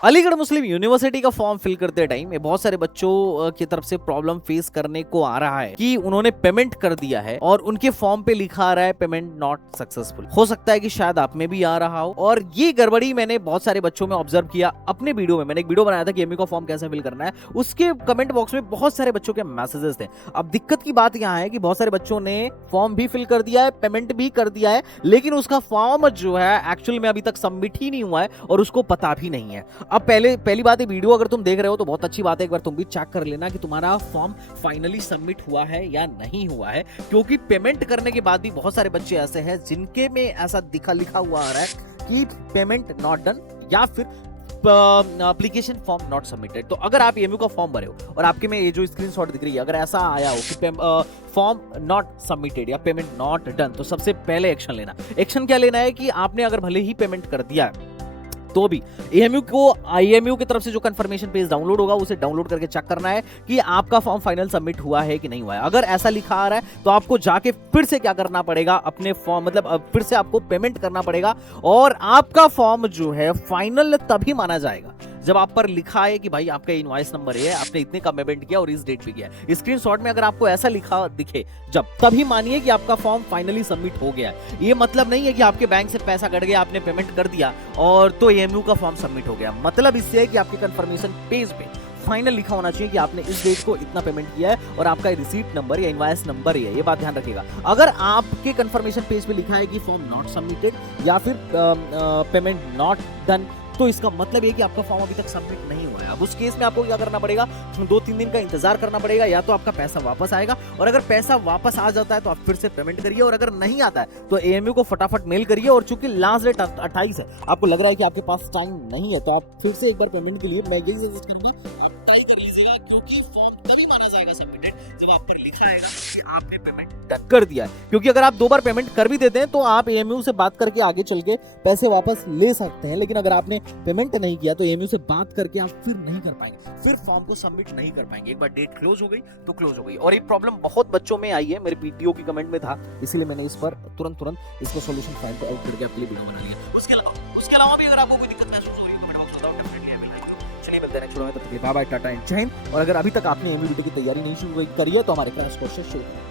अलीगढ़ मुस्लिम university का form fill करते time बहुत सारे बच्चों की तरफ से प्रॉब्लम फेस करने को आ रहा है कि उन्होंने पेमेंट कर दिया है और उनके फॉर्म पे लिखा आ रहा है पेमेंट नॉट सक्सेसफुल। हो सकता है कि शायद आप में भी आ रहा हो, और ये गड़बड़ी मैंने बहुत सारे बच्चों में ऑब्जर्व किया अपने वीडियो में। मैंने एक वीडियो बनाया था कि एमयू का फॉर्म कैसे फिल करना है, उसके कमेंट बॉक्स में बहुत सारे बच्चों के मैसेजेस थे। अब दिक्कत की बात यहाँ है कि बहुत सारे बच्चों ने फॉर्म भी फिल कर दिया है, पेमेंट भी कर दिया है, लेकिन उसका फॉर्म जो है एक्चुअल में अभी तक सबमिट ही नहीं हुआ है और उसको पता भी नहीं है। अब पहली बात है, वीडियो अगर तुम देख रहे हो तो बहुत अच्छी बात है, एक बार तुम भी चेक कर लेना कि तुम्हारा फॉर्म फाइनली सबमिट हुआ है या नहीं हुआ है, क्योंकि पेमेंट करने के बाद भी बहुत सारे बच्चे ऐसे हैं जिनके में ऐसा लिखा हुआ आ रहा है कि पेमेंट नॉट डन या फिर एप्लीकेशन फॉर्म नॉट सबमिटेड। तो अगर आप एमयू का फॉर्म भरे हो और आपके में ये जो स्क्रीनशॉट दिख रही है, अगर ऐसा आया हो कि फॉर्म नॉट सबमिटेड या पेमेंट नॉट डन, तो सबसे पहले एक्शन लेना। एक्शन क्या लेना है कि आपने अगर भले ही पेमेंट कर दिया है तो भी एएमयू की तरफ से जो कंफर्मेशन पेज डाउनलोड होगा उसे डाउनलोड करके चेक करना है कि आपका फॉर्म फाइनल सबमिट हुआ है कि नहीं हुआ है। अगर ऐसा लिखा आ रहा है तो आपको जाके फिर से क्या करना पड़ेगा, अपने फॉर्म मतलब फिर से आपको पेमेंट करना पड़ेगा, और आपका फॉर्म जो है फाइनल तभी माना जाएगा जब आप पर लिखा है कि भाई आपका इनवॉइस नंबर है, आपने इतने का पेमेंट किया और इस डेट पे किया। स्क्रीनशॉट में अगर आपको ऐसा लिखा दिखे जब, तभी मानिए कि आपका फॉर्म फाइनली सबमिट हो गया। ये मतलब नहीं है कि आपके बैंक से पैसा कट गया, आपने पेमेंट कर दिया और तो एएमयू का फॉर्म सबमिट हो गया। मतलब इससे है कि आपके कंफर्मेशन पेज पे फाइनल लिखा होना चाहिए कि आपने इस डेट को इतना पेमेंट किया है और आपका रिसीट नंबर या इनवॉइस नंबर ही है। ये बात ध्यान रखिएगा। अगर आपके कंफर्मेशन पेज पे लिखा है कि फॉर्म नॉट सबमिटेड या फिर पेमेंट नॉट डन, तो इसका मतलब ये कि आपका फॉर्म अभी तक सबमिट नहीं हुआ है। अब उस केस में आपको क्या करना पड़ेगा, 2-3 दिन का इंतजार करना पड़ेगा, या तो आपका पैसा वापस आएगा, और अगर पैसा वापस आ जाता है तो आप फिर से पेमेंट करिए, और अगर नहीं आता है तो एएमयू को फटाफट मेल करिए। और चूंकि लास्ट डेट 28 है, आपको लग रहा है कि आपके पास टाइम नहीं है, तो आप फिर से एक बार पेमेंट के लिए मैं यही सजेस्ट करूंगा, आप ट्राई कर लीजिएगा, क्योंकि फॉर्म तभी माना जाएगा सबमिटेड जब आप पर लिखा आएगा कि आपने पेमेंट कर दिया है। क्योंकि अगर आप 2 बार पेमेंट कर भी देते हैं तो आप एएमयू से बात करके आगे चल के पैसे वापस ले सकते हैं, लेकिन अगर आपने पेमेंट नहीं किया तो एएमयू से बात करके आप फिर नहीं कर पाएंगे, फिर फॉर्म को सबमिट नहीं कर पाएंगे। एक बार डेट क्लोज हो गई तो क्लोज हो गई। और ये प्रॉब्लम बहुत बच्चों में आई है, मेरे वीडियो की कमेंट में था, इसीलिए मैंने इस पर तुरंत इसको सॉल्यूशन फाइल पे ऐड करके आपके लिए वीडियो बना लिया। उसके अलावा भी अगर आपको कोई दिक्कत महसूस हो रही है तो कमेंट बॉक्स में बताओ, definitely I will help you. चलिए मिलते हैं नेक्स्ट वीडियो में, तब तक बाय बाय, टाटा एंड जय हिंद। और अगर अभी तक आपने एमयू की तैयारी नहीं शुरू करी है तो हमारे क्रैश कोर्स शुरू करें।